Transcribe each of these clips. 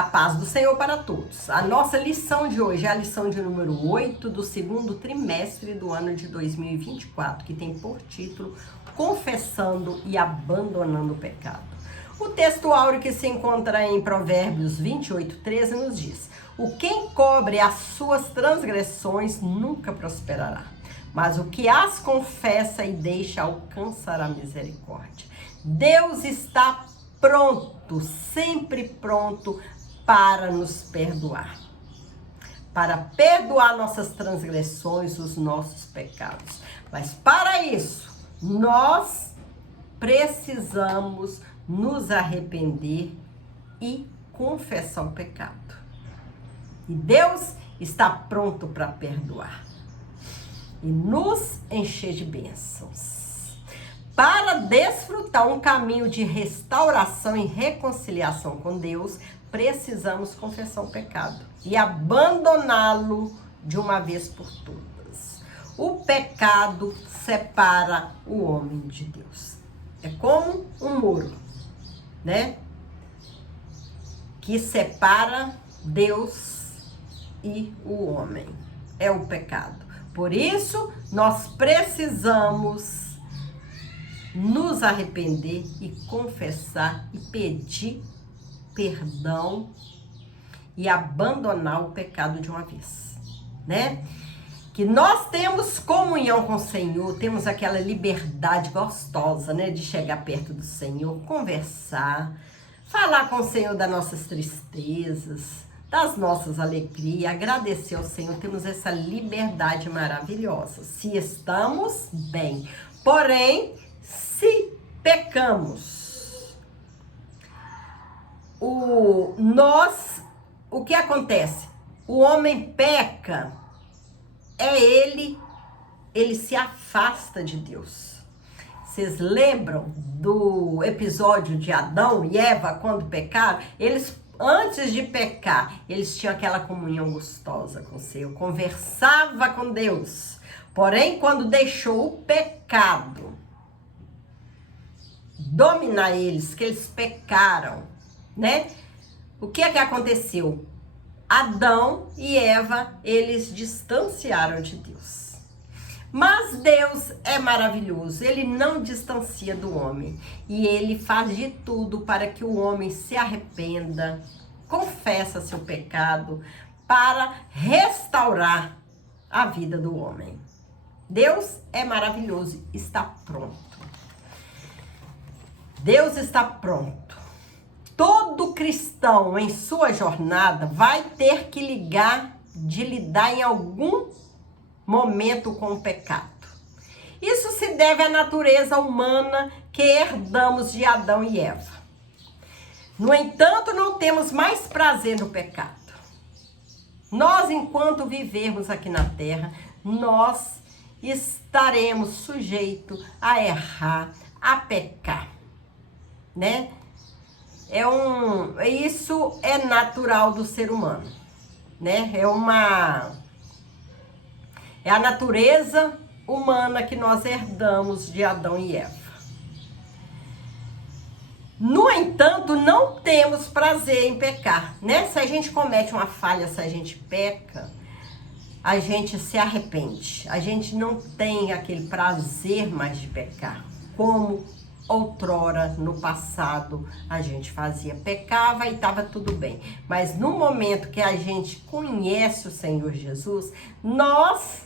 A paz do Senhor para todos. A nossa lição de hoje é a lição de número 8 do segundo trimestre do ano de 2024, que tem por título Confessando e Abandonando o Pecado. O texto áureo que se encontra em Provérbios 28:13 nos diz: o que encobre as suas transgressões nunca prosperará, mas o que as confessa e deixa alcançará misericórdia. Deus está pronto, sempre pronto para nos perdoar, para perdoar nossas transgressões, os nossos pecados. Mas para isso, nós precisamos nos arrepender e confessar o pecado. E Deus está pronto para perdoar e nos encher de bênçãos. Para desfrutar um caminho de restauração e reconciliação com Deus, precisamos confessar o pecado e abandoná-lo de uma vez por todas. O pecado separa o homem de Deus. É como um muro, né? Que separa Deus e o homem. É o pecado. Por isso, nós precisamos nos arrepender e confessar e pedir perdão e abandonar o pecado de uma vez, né? Que nós temos comunhão com o Senhor, temos aquela liberdade gostosa, né? De chegar perto do Senhor, conversar, falar com o Senhor das nossas tristezas, das nossas alegrias, agradecer ao Senhor. Temos essa liberdade maravilhosa, se estamos bem. Porém, se pecamos, o que acontece? O homem peca, ele se afasta de Deus. Vocês lembram do episódio de Adão e Eva quando pecaram? Eles, antes de pecar, eles tinham aquela comunhão gostosa com o Senhor, conversava com Deus. Porém, quando deixou o pecado dominar eles, que eles pecaram, né? O que é que aconteceu? Adão e Eva, eles distanciaram de Deus. Mas Deus é maravilhoso, ele não distancia do homem. E ele faz de tudo para que o homem se arrependa, confessa seu pecado, para restaurar a vida do homem. Deus é maravilhoso, está pronto. Deus está pronto. Todo cristão em sua jornada vai ter que lidar em algum momento com o pecado. Isso se deve à natureza humana que herdamos de Adão e Eva. No entanto, não temos mais prazer no pecado. Nós, enquanto vivermos aqui na terra, nós estaremos sujeitos a errar, a pecar, né? Isso é natural do ser humano, né? É a natureza humana que nós herdamos de Adão e Eva. No entanto, não temos prazer em pecar, né? Se a gente comete uma falha, se a gente peca, a gente se arrepende. A gente não tem aquele prazer mais de pecar, como outrora, no passado, a gente fazia, pecava e estava tudo bem. Mas no momento que a gente conhece o Senhor Jesus, nós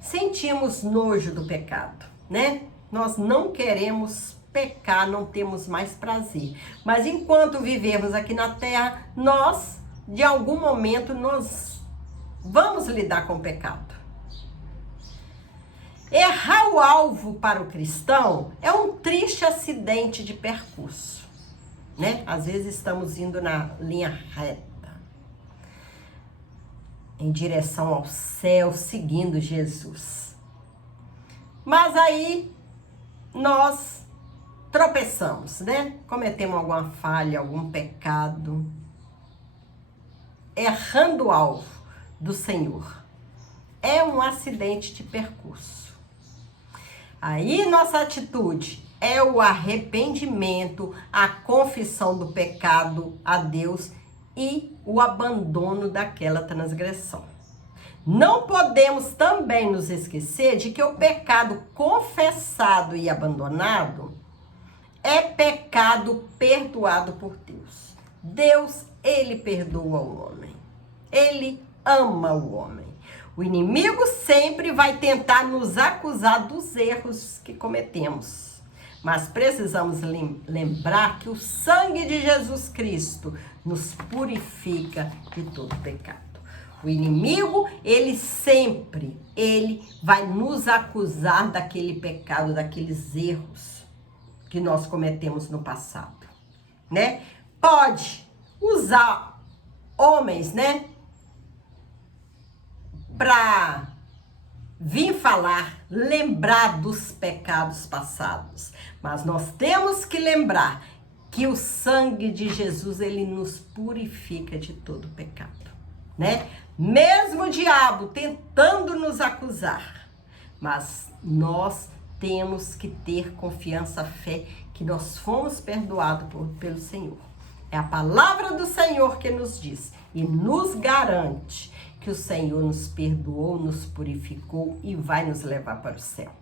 sentimos nojo do pecado, né? Nós não queremos pecar, não temos mais prazer. Mas enquanto vivemos aqui na terra, nós, de algum momento, nós vamos lidar com o pecado. Errar o alvo para o cristão é um triste acidente de percurso, né? Às vezes estamos indo na linha reta, em direção ao céu, seguindo Jesus. Mas aí nós tropeçamos, né? Cometemos alguma falha, algum pecado, errando o alvo do Senhor. É um acidente de percurso. Aí nossa atitude é o arrependimento, a confissão do pecado a Deus e o abandono daquela transgressão. Não podemos também nos esquecer de que o pecado confessado e abandonado é pecado perdoado por Deus. Deus, ele perdoa o homem. Ele ama o homem. O inimigo sempre vai tentar nos acusar dos erros que cometemos. Mas precisamos lembrar que o sangue de Jesus Cristo nos purifica de todo pecado. O inimigo, ele vai nos acusar daquele pecado, daqueles erros que nós cometemos no passado, né? Pode usar homens, né, para vir falar, lembrar dos pecados passados. Mas nós temos que lembrar que o sangue de Jesus, ele nos purifica de todo pecado, né? Mesmo o diabo tentando nos acusar, mas nós temos que ter confiança, fé, que nós fomos perdoados pelo Senhor. É a palavra do Senhor que nos diz e nos garante que o Senhor nos perdoou, nos purificou e vai nos levar para o céu.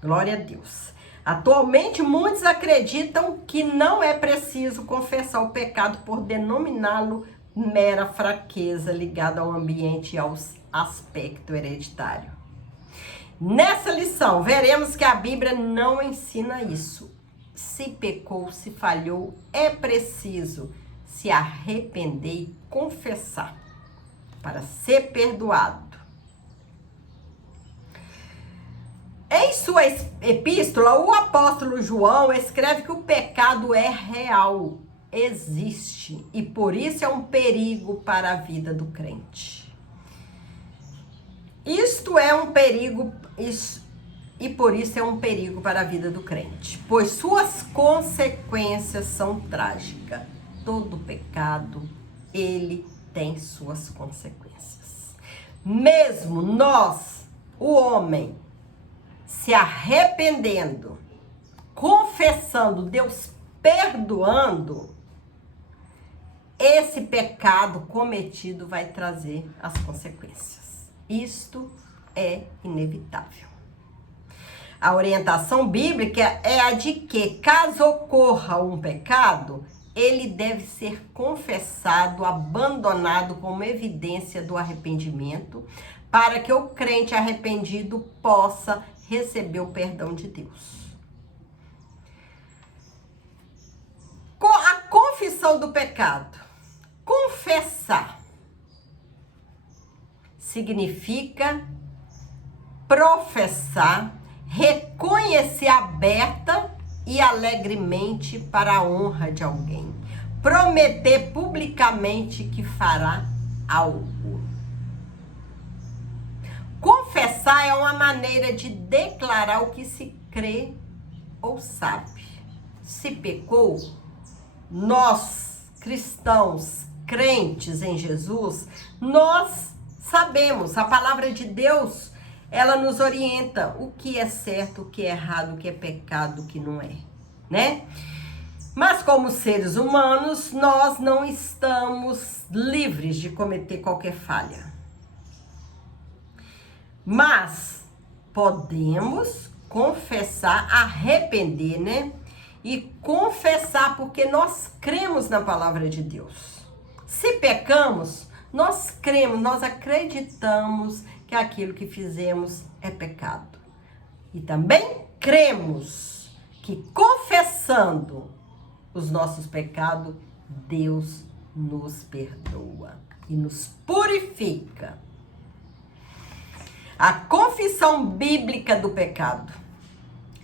Glória a Deus. Atualmente, muitos acreditam que não é preciso confessar o pecado por denominá-lo mera fraqueza ligada ao ambiente e ao aspecto hereditário. Nessa lição, veremos que a Bíblia não ensina isso. Se pecou, se falhou, é preciso se arrepender e confessar para ser perdoado. Em sua epístola, o apóstolo João escreve que o pecado é real, existe, e por isso é um perigo para a vida do crente. Isto é um perigo, e por isso é um perigo para a vida do crente, pois suas consequências são trágicas. Todo pecado, ele tem suas consequências. Mesmo nós, o homem, se arrependendo, confessando, Deus perdoando, esse pecado cometido vai trazer as consequências. Isto é inevitável. A orientação bíblica é a de que, caso ocorra um pecado, ele deve ser confessado, abandonado como evidência do arrependimento, para que o crente arrependido possa receber o perdão de Deus. A confissão do pecado. Confessar significa professar, reconhecer aberta e alegremente para a honra de alguém. Prometer publicamente que fará algo. Confessar é uma maneira de declarar o que se crê ou sabe. Se pecou, nós, cristãos, crentes em Jesus, nós sabemos, a palavra de Deus, ela nos orienta o que é certo, o que é errado, o que é pecado, o que não é, né? Mas como seres humanos, nós não estamos livres de cometer qualquer falha. Mas podemos confessar, arrepender, né? E confessar porque nós cremos na palavra de Deus. Se pecamos, nós cremos, nós acreditamos que aquilo que fizemos é pecado. E também cremos que confessando os nossos pecados, Deus nos perdoa e nos purifica. A confissão bíblica do pecado.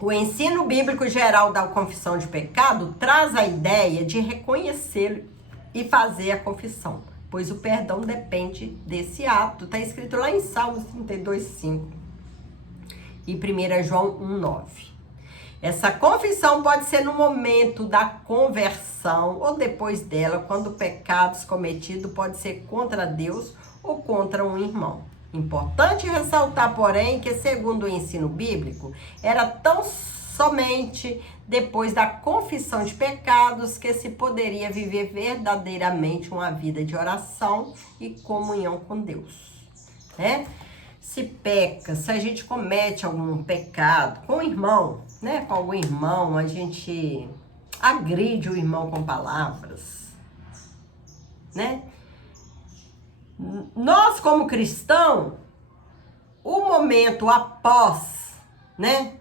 O ensino bíblico geral da confissão de pecado traz a ideia de reconhecer e fazer a confissão, pois o perdão depende desse ato. Está escrito lá em Salmos 32:5 e 1 João 1:9. Essa confissão pode ser no momento da conversão ou depois dela, quando pecados cometidos pode ser contra Deus ou contra um irmão. Importante ressaltar, porém, que segundo o ensino bíblico, era tão somente depois da confissão de pecados, que se poderia viver verdadeiramente uma vida de oração e comunhão com Deus, né? Se peca, se a gente comete algum pecado com o irmão, né? Com algum irmão, a gente agride o irmão com palavras, né? Nós, como cristão, o momento após, né?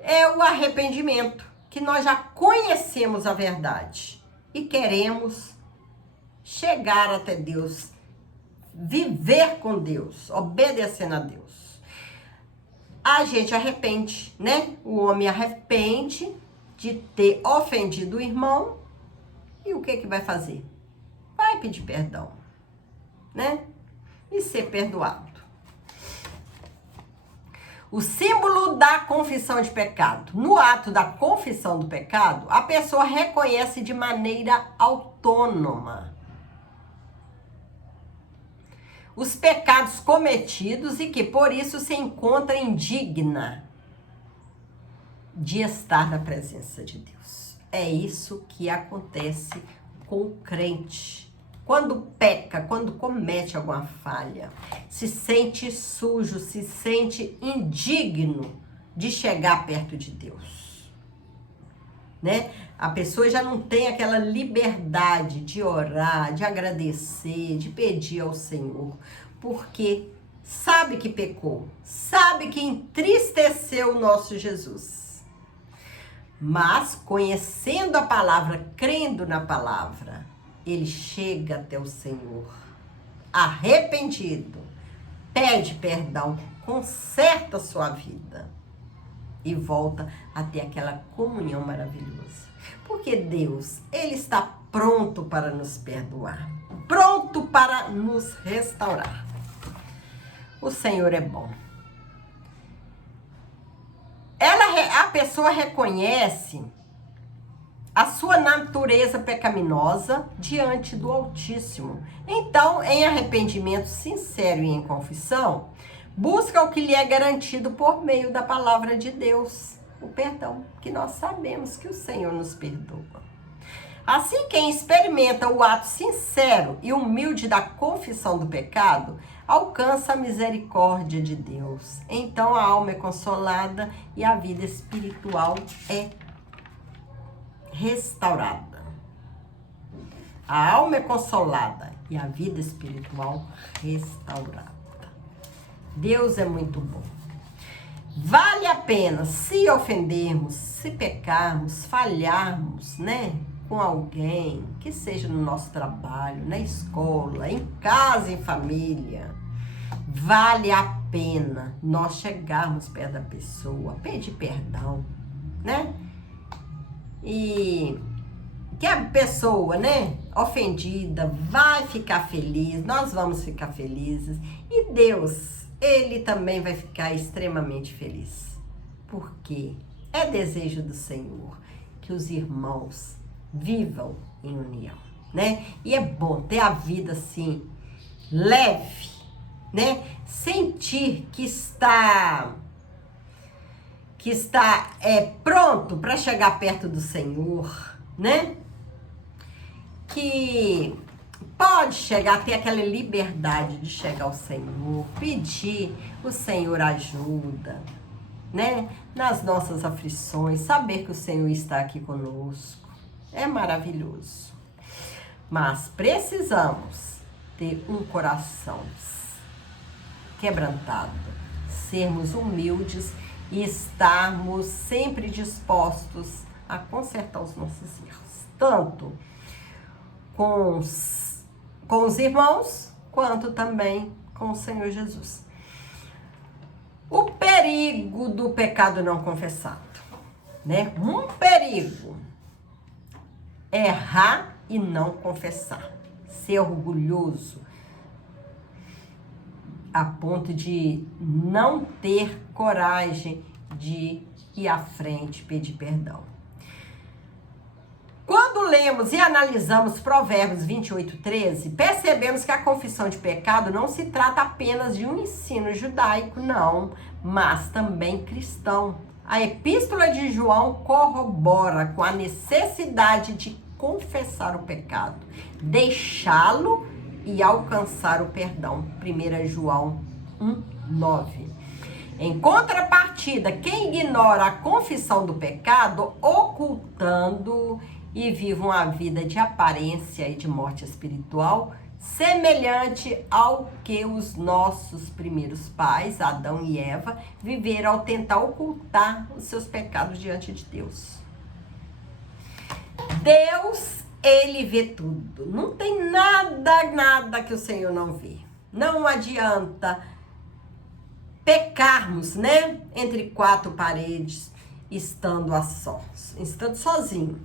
É o arrependimento, que nós já conhecemos a verdade e queremos chegar até Deus, viver com Deus, obedecendo a Deus. A gente arrepende, né? O homem arrepende de ter ofendido o irmão e o que vai fazer? Vai pedir perdão, né? E ser perdoado. O símbolo da confissão de pecado. No ato da confissão do pecado, a pessoa reconhece de maneira autônoma os pecados cometidos e que por isso se encontra indigna de estar na presença de Deus. É isso que acontece com o crente. Quando peca, quando comete alguma falha, se sente sujo, se sente indigno de chegar perto de Deus, né? A pessoa já não tem aquela liberdade de orar, de agradecer, de pedir ao Senhor, porque sabe que pecou, sabe que entristeceu o nosso Jesus. Mas conhecendo a palavra, crendo na palavra, ele chega até o Senhor, arrependido, pede perdão, conserta a sua vida e volta a ter aquela comunhão maravilhosa. Porque Deus, Ele está pronto para nos perdoar, pronto para nos restaurar. O Senhor é bom. A pessoa reconhece a sua natureza pecaminosa diante do Altíssimo. Então, em arrependimento sincero e em confissão, busca o que lhe é garantido por meio da palavra de Deus, o perdão, que nós sabemos que o Senhor nos perdoa. Assim, quem experimenta o ato sincero e humilde da confissão do pecado, alcança a misericórdia de Deus. Então, a alma é consolada e a vida espiritual é restaurada. A alma é consolada e a vida espiritual restaurada. Deus é muito bom. Vale a pena se ofendermos, se pecarmos, falharmos, né? Com alguém, que seja no nosso trabalho, na escola, em casa, em família. Vale a pena nós chegarmos perto da pessoa, pedir perdão, né? E que a pessoa, né, ofendida vai ficar feliz, nós vamos ficar felizes. E Deus, Ele também vai ficar extremamente feliz. Porque é desejo do Senhor que os irmãos vivam em união, né? E é bom ter a vida assim, leve, né? Sentir que está pronto para chegar perto do Senhor, né? Que pode chegar, ter aquela liberdade de chegar ao Senhor, pedir o Senhor ajuda, né? Nas nossas aflições, saber que o Senhor está aqui conosco. É maravilhoso. Mas precisamos ter um coração quebrantado, sermos humildes e estarmos sempre dispostos a consertar os nossos erros, tanto com os irmãos, quanto também com o Senhor Jesus. O perigo do pecado não confessado, né? Um perigo. Errar e não confessar. Ser orgulhoso a ponto de não ter coragem de ir à frente, pedir perdão. Quando lemos e analisamos Provérbios 28:13, percebemos que a confissão de pecado não se trata apenas de um ensino judaico, não, mas também cristão. A epístola de João corrobora com a necessidade de confessar o pecado, deixá-lo e alcançar o perdão. 1 João 1:9. Em contrapartida, quem ignora a confissão do pecado, ocultando e vive uma vida de aparência e de morte espiritual, semelhante ao que os nossos primeiros pais, Adão e Eva, viveram ao tentar ocultar os seus pecados diante de Deus. Deus, ele vê tudo. Não tem nada que o Senhor não vê. Não adianta pecarmos, né? Entre quatro paredes, estando a sós, estando sozinho,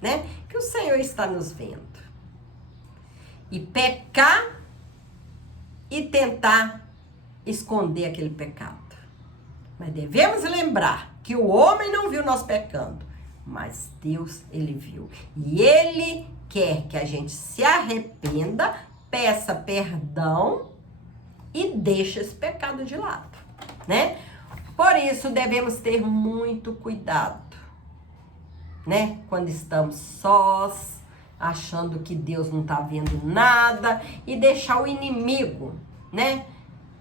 né? Que o Senhor está nos vendo. E pecar e tentar esconder aquele pecado. Mas devemos lembrar que o homem não viu nós pecando, mas Deus, ele viu. E ele quer que a gente se arrependa, peça perdão e deixe esse pecado de lado, né? Por isso devemos ter muito cuidado, né? Quando estamos sós, achando que Deus não está vendo nada, e deixar o inimigo, né?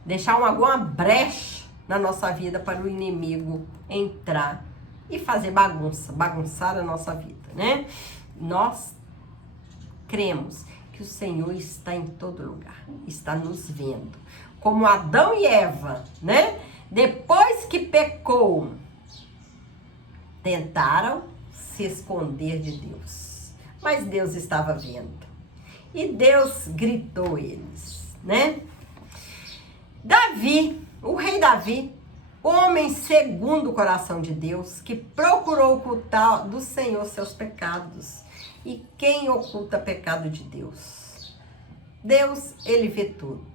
Deixar alguma brecha na nossa vida para o inimigo entrar e fazer bagunçar a nossa vida, né? Nós cremos que o Senhor está em todo lugar, está nos vendo. Como Adão e Eva, né? Depois que pecou, tentaram se esconder de Deus. Mas Deus estava vendo. E Deus gritou eles, né? Davi, o rei Davi, homem segundo o coração de Deus, que procurou ocultar do Senhor seus pecados. E quem oculta pecado de Deus? Deus, ele vê tudo.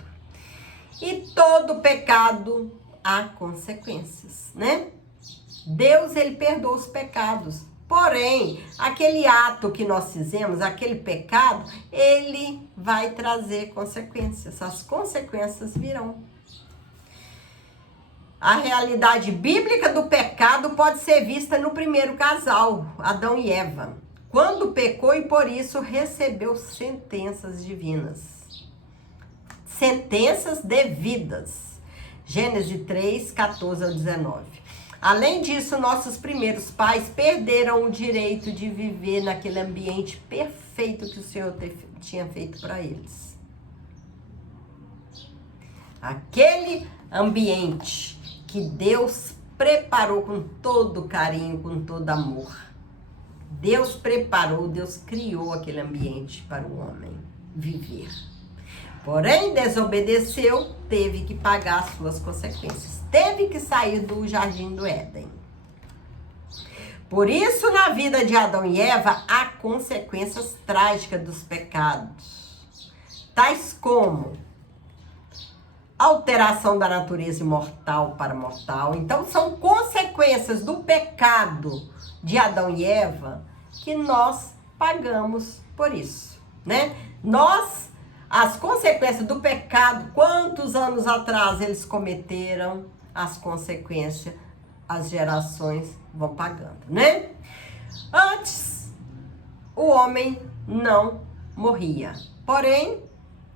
E todo pecado há consequências, né? Deus, ele perdoa os pecados. Porém, aquele ato que nós fizemos, aquele pecado, ele vai trazer consequências. As consequências virão. A realidade bíblica do pecado pode ser vista no primeiro casal, Adão e Eva, quando pecou e por isso recebeu sentenças divinas. Sentenças devidas. Gênesis 3, 14 ao 19. Além disso, nossos primeiros pais perderam o direito de viver naquele ambiente perfeito que o Senhor tinha feito para eles. Aquele ambiente que Deus preparou com todo carinho, com todo amor. Deus preparou, Deus criou aquele ambiente para o homem viver. Porém, desobedeceu, teve que pagar as suas consequências. Teve que sair do jardim do Éden. Por isso, na vida de Adão e Eva, há consequências trágicas dos pecados. Tais como alteração da natureza imortal para mortal. Então, são consequências do pecado de Adão e Eva que nós pagamos por isso, né? As consequências do pecado, quantos anos atrás eles cometeram, as consequências, as gerações vão pagando, né? Antes, o homem não morria. Porém,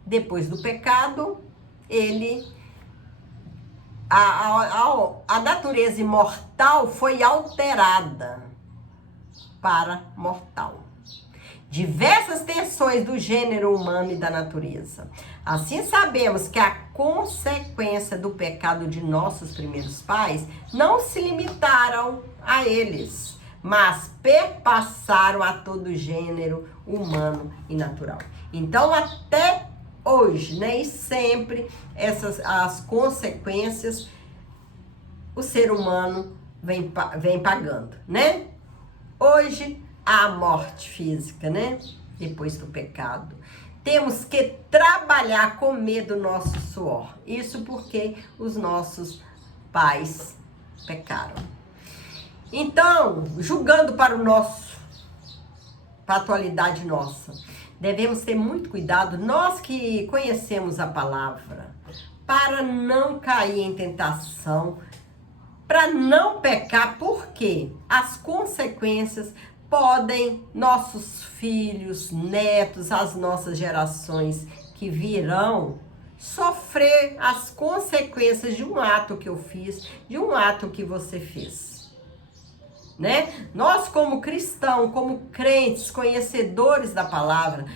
depois do pecado, a natureza imortal foi alterada para mortal. Diversas tensões do gênero humano e da natureza. Assim sabemos que a consequência do pecado de nossos primeiros pais não se limitaram a eles, mas perpassaram a todo o gênero humano e natural. Então, até hoje, né, e sempre, as consequências o ser humano vem pagando, né? Hoje, a morte física, né? Depois do pecado. Temos que trabalhar com medo do nosso suor. Isso porque os nossos pais pecaram. Então, julgando para a atualidade nossa, devemos ter muito cuidado, nós que conhecemos a palavra, para não cair em tentação para não pecar, porque as consequências podem nossos filhos, netos, as nossas gerações que virão sofrer as consequências de um ato que eu fiz, de um ato que você fez, né? Nós como cristãos, como crentes, conhecedores da palavra,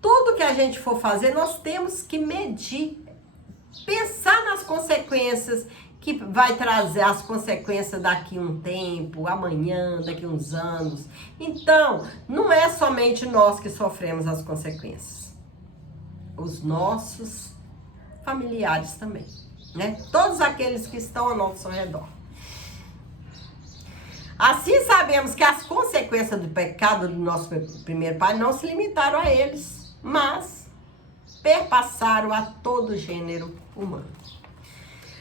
tudo que a gente for fazer, nós temos que medir, pensar nas consequências que vai trazer, as consequências daqui um tempo, amanhã, daqui uns anos. Então, não é somente nós que sofremos as consequências. Os nossos familiares também, né? Todos aqueles que estão ao nosso redor. Assim sabemos que as consequências do pecado do nosso primeiro pai não se limitaram a eles, mas perpassaram a todo gênero humano.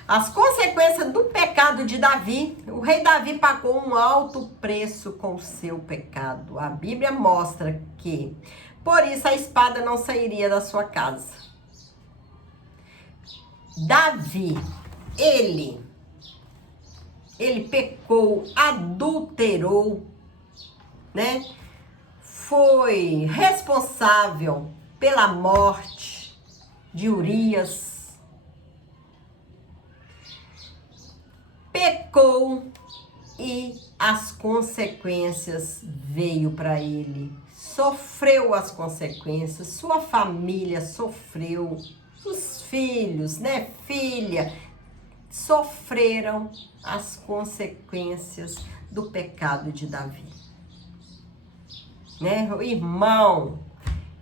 As consequências do pecado de Davi, o rei Davi pagou um alto preço com o seu pecado. A Bíblia mostra que, por isso, a espada não sairia da sua casa. Davi, ele pecou, adulterou, né? Foi responsável pela morte de Urias. Pecou e as consequências veio para ele. Sofreu as consequências, sua família sofreu, os filhos, né, filha, sofreram as consequências do pecado de Davi. Né? O irmão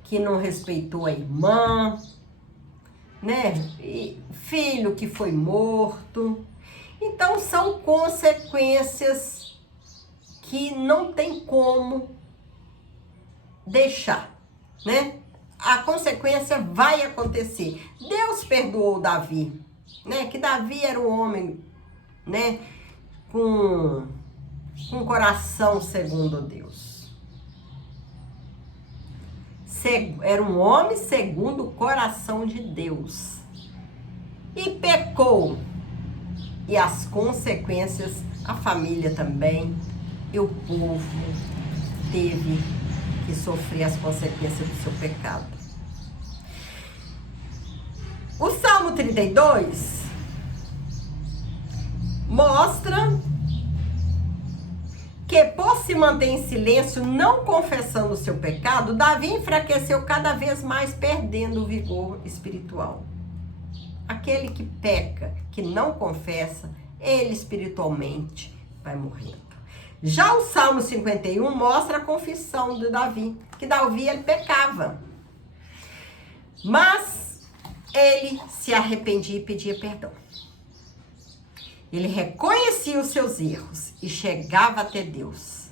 que não respeitou a irmã, né? E filho que foi morto. Então, são consequências que não tem como deixar, né? A consequência vai acontecer. Deus perdoou Davi, né? Que Davi era um homem, né? Com coração segundo Deus. Era um homem segundo o coração de Deus. E pecou. E as consequências, a família também, e o povo teve que sofrer as consequências do seu pecado. O Salmo 32 mostra que, por se manter em silêncio, não confessando o seu pecado, Davi enfraqueceu cada vez mais, perdendo o vigor espiritual. Aquele que peca, que não confessa, ele espiritualmente vai morrendo. Já o Salmo 51 mostra a confissão de Davi, que Davi ele pecava. Mas ele se arrependia e pedia perdão. Ele reconhecia os seus erros e chegava até Deus.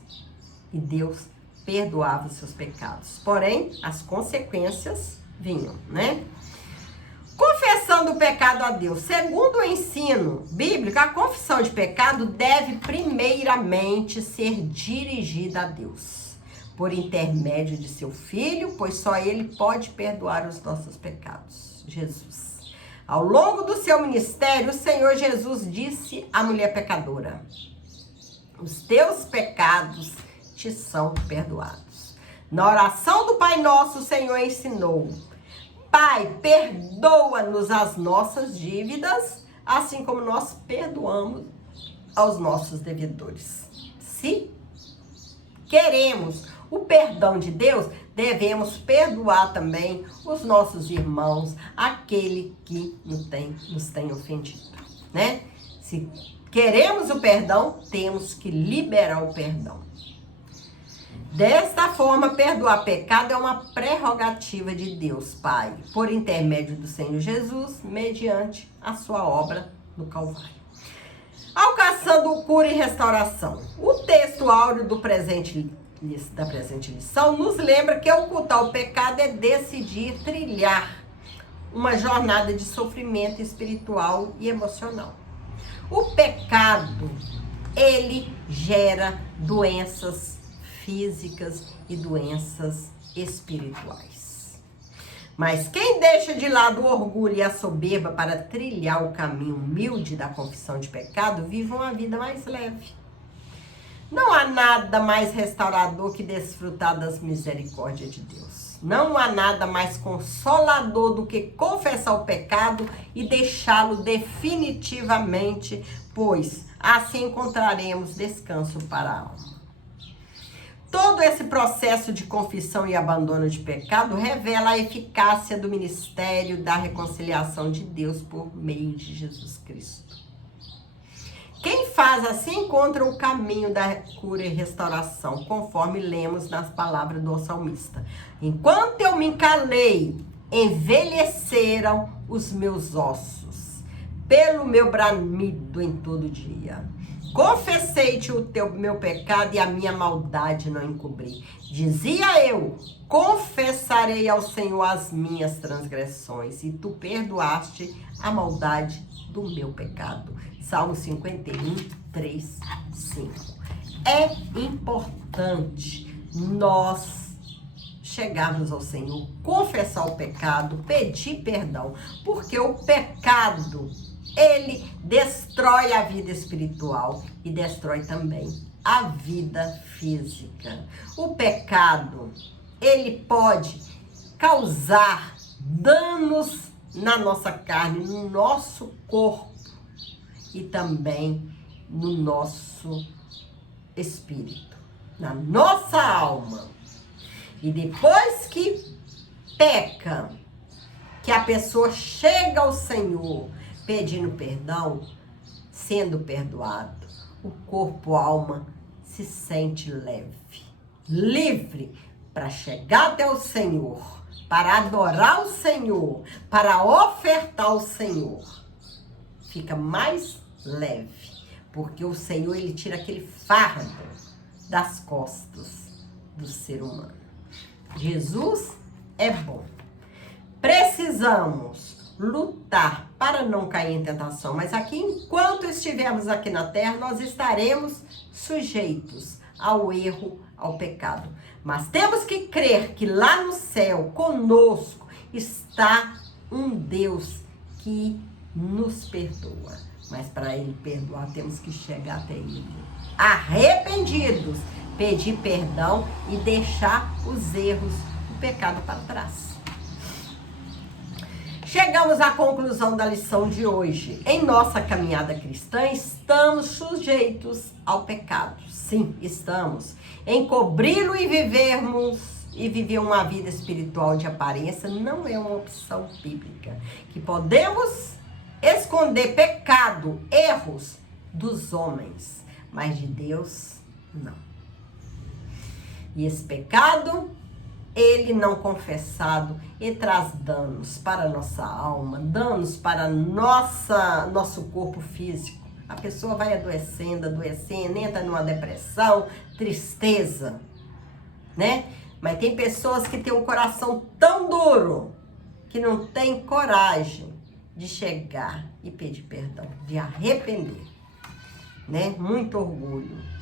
E Deus perdoava os seus pecados. Porém, as consequências vinham, né? Confessando o pecado a Deus. Segundo o ensino bíblico, a confissão de pecado deve primeiramente ser dirigida a Deus, por intermédio de seu Filho, pois só Ele pode perdoar os nossos pecados, Jesus. Ao longo do seu ministério, o Senhor Jesus disse à mulher pecadora: os teus pecados te são perdoados. Na oração do Pai Nosso, o Senhor ensinou: Pai, perdoa-nos as nossas dívidas, assim como nós perdoamos aos nossos devedores. Se queremos o perdão de Deus, devemos perdoar também os nossos irmãos, aquele que nos tem ofendido, né? Se queremos o perdão, temos que liberar o perdão. Desta forma, perdoar pecado é uma prerrogativa de Deus Pai, por intermédio do Senhor Jesus, mediante a sua obra no Calvário. Alcançando cura e restauração. O texto áureo da presente lição nos lembra que ocultar o pecado é decidir trilhar uma jornada de sofrimento espiritual e emocional. O pecado, ele gera doenças físicas e doenças espirituais. Mas quem deixa de lado o orgulho e a soberba para trilhar o caminho humilde da confissão de pecado, vive uma vida mais leve. Não há nada mais restaurador que desfrutar das misericórdias de Deus. Não há nada mais consolador do que confessar o pecado e deixá-lo definitivamente, pois assim encontraremos descanso para a alma. Todo esse processo de confissão e abandono de pecado revela a eficácia do ministério da reconciliação de Deus por meio de Jesus Cristo. Quem faz assim encontra o caminho da cura e restauração, conforme lemos nas palavras do salmista. Enquanto eu me calei, envelheceram os meus ossos, pelo meu bramido em todo dia. Confessei-te o meu pecado e a minha maldade não encobri. Dizia eu, confessarei ao Senhor as minhas transgressões, e tu perdoaste a maldade do meu pecado. Salmo 51, 3, 5. É importante nós chegarmos ao Senhor, confessar o pecado, pedir perdão, porque o pecado, ele destrói a vida espiritual e destrói também a vida física. O pecado, ele pode causar danos na nossa carne, no nosso corpo e também no nosso espírito, na nossa alma. E depois que peca, que a pessoa chega ao Senhor pedindo perdão, sendo perdoado, o corpo, a alma se sente leve, livre para chegar até o Senhor, para adorar o Senhor, para ofertar ao Senhor. Fica mais leve, porque o Senhor, ele tira aquele fardo das costas do ser humano. Jesus é bom. Precisamos lutar para não cair em tentação, mas aqui, enquanto estivermos aqui na terra, nós estaremos sujeitos ao erro, ao pecado. Mas temos que crer que lá no céu, conosco, está um Deus que nos perdoa. Mas para ele perdoar, temos que chegar até ele arrependidos, pedir perdão e deixar os erros, o pecado para trás. Chegamos à conclusão da lição de hoje. Em nossa caminhada cristã, estamos sujeitos ao pecado. Sim, estamos. Encobri-lo e viver uma vida espiritual de aparência não é uma opção bíblica. Que podemos esconder pecado, erros dos homens, mas de Deus, não. E esse pecado, ele não confessado, ele traz danos para a nossa alma, danos para nosso corpo físico. A pessoa vai adoecendo, entra numa depressão, tristeza, né? Mas tem pessoas que têm um coração tão duro que não tem coragem de chegar e pedir perdão, de arrepender, né? Muito orgulho.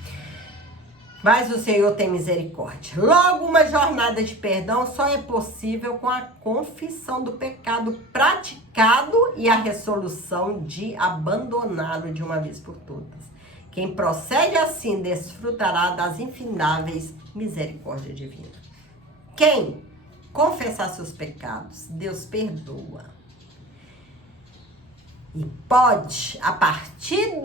Mas o Senhor tem misericórdia. Logo, uma jornada de perdão só é possível com a confissão do pecado praticado e a resolução de abandoná-lo de uma vez por todas. Quem procede assim desfrutará das infindáveis misericórdias divinas. Quem confessar seus pecados, Deus perdoa. E pode, a partir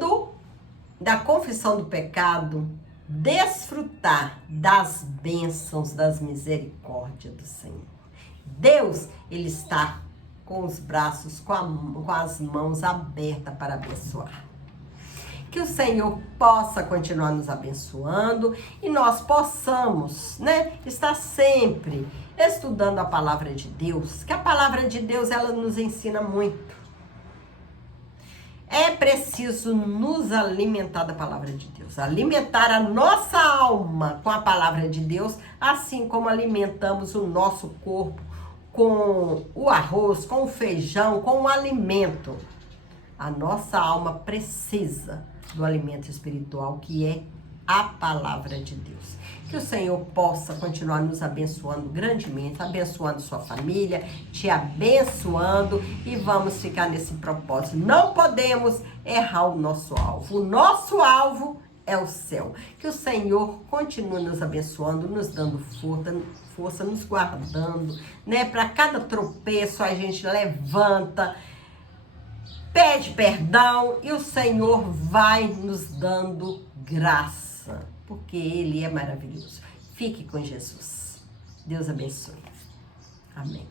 da confissão do pecado, desfrutar das bênçãos, das misericórdias do Senhor. Deus, ele está com os braços, com as mãos abertas para abençoar. Que o Senhor possa continuar nos abençoando e nós possamos, né, estar sempre estudando a palavra de Deus, que a palavra de Deus, ela nos ensina muito. É preciso nos alimentar da palavra de Deus, alimentar a nossa alma com a palavra de Deus, assim como alimentamos o nosso corpo com o arroz, com o feijão, com o alimento. A nossa alma precisa do alimento espiritual, que é a palavra de Deus. Que o Senhor possa continuar nos abençoando grandemente, abençoando sua família, te abençoando, e vamos ficar nesse propósito. Não podemos errar o nosso alvo. O nosso alvo é o céu. Que o Senhor continue nos abençoando, nos dando força, nos guardando, né? Para cada tropeço a gente levanta, pede perdão, e o Senhor vai nos dando graça, porque Ele é maravilhoso. Fique com Jesus. Deus abençoe. Amém.